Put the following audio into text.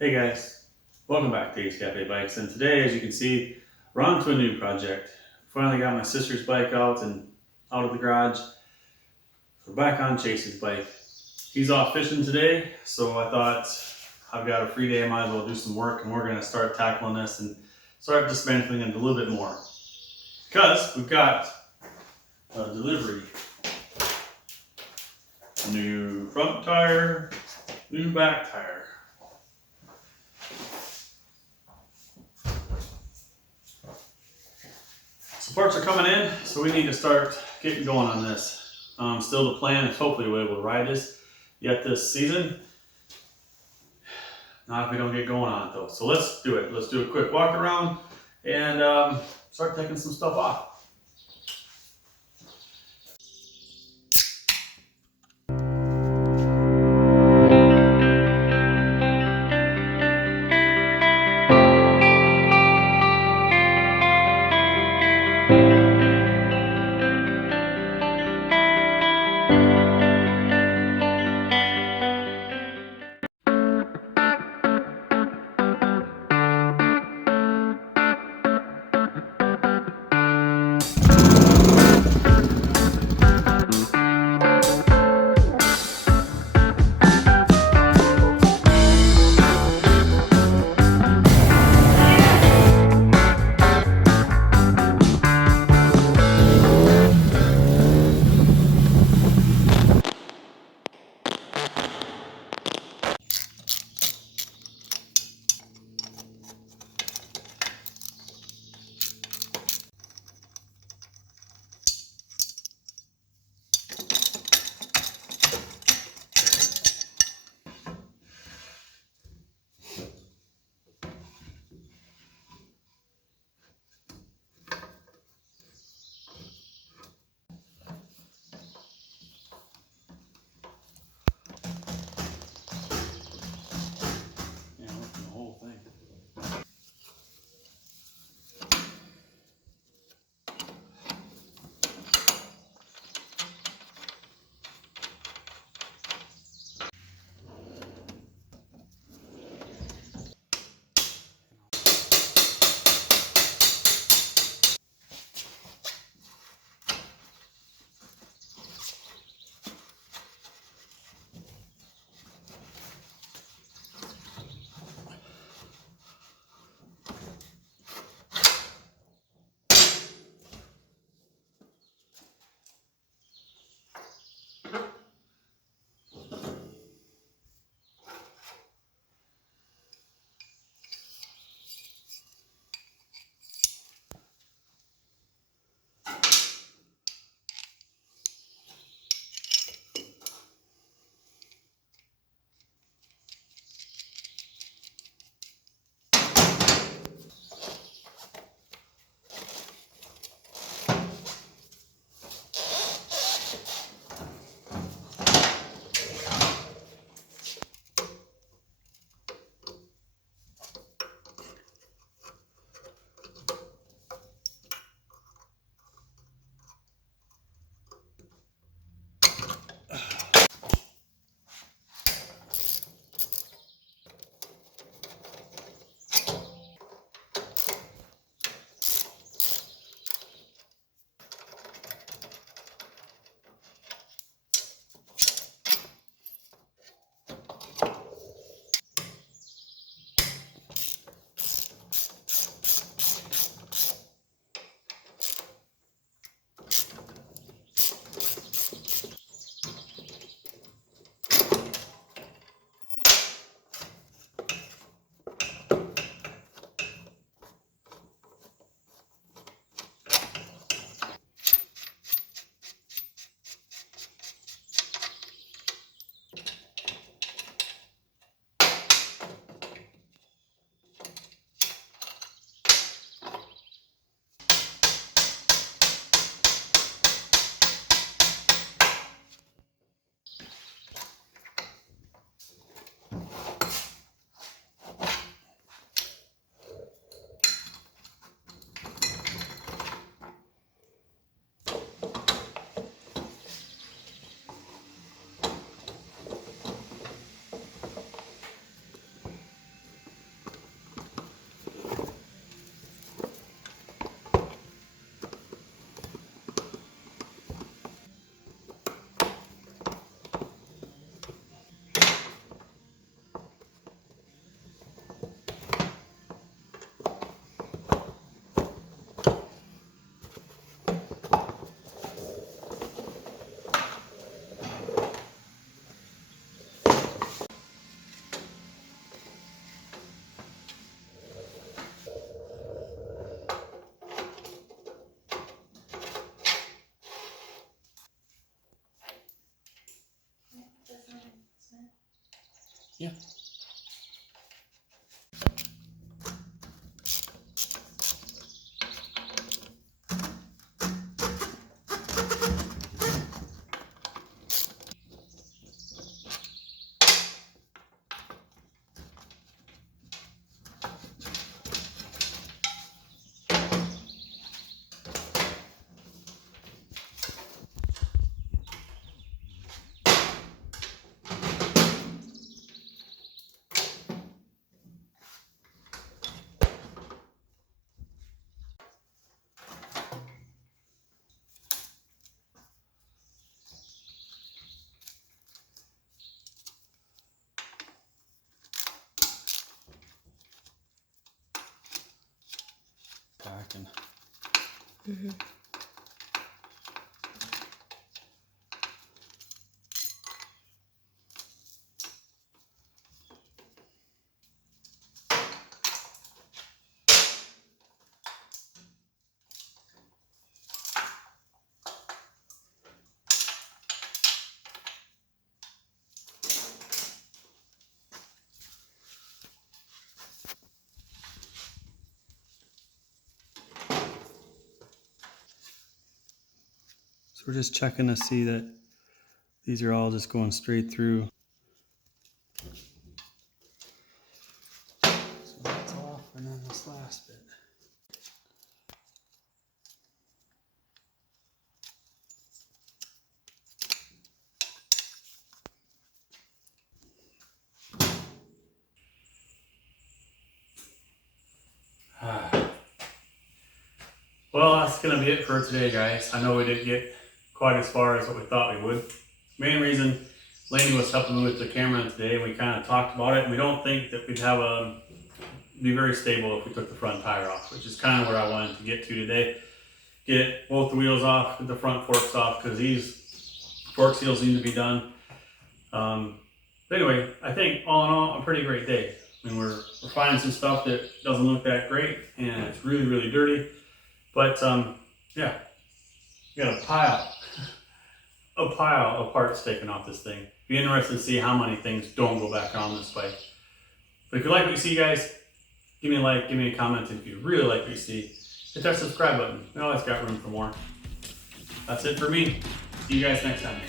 Hey guys, welcome back to Ace Cafe Bikes, and today, as you can see, we're on to a new project. Finally got my sister's bike out of the garage. We're back on Chase's bike. He's off fishing today, so I thought I've got a free day, I might as well do some work, and we're going to start tackling this and start dismantling it a little bit more. Because we've got a delivery. New front tire, new back tire. So parts are coming in, so we need to start getting going on this. Still the plan is hopefully we'll be able to ride this yet this season. Not if we don't get going on it though. So let's do it. Let's do a quick walk around and start taking some stuff off. Yeah. Packing. Mm-hmm. So we're just checking to see that these are all just going straight through. So that's off, and then this last bit. Well, that's going to be it for today, guys. I know we didn't get quite as far as what we thought we would. Main reason, Laini was helping me with the camera today, and we kind of talked about it, and we don't think that we'd have be very stable if we took the front tire off, which is kind of where I wanted to get to today. Get both the wheels off, get the front forks off, because these fork seals need to be done. But anyway, I think all in all, a pretty great day. I mean, we're finding some stuff that doesn't look that great, and it's really, really dirty. But yeah, you got a pile of parts taken off this thing. Be interested to see how many things don't go back on this bike. But if you like what you see, guys, give me a like, give me a comment. And if you really like what you see, hit that subscribe button. We always got room for more. That's it for me. See you guys next time.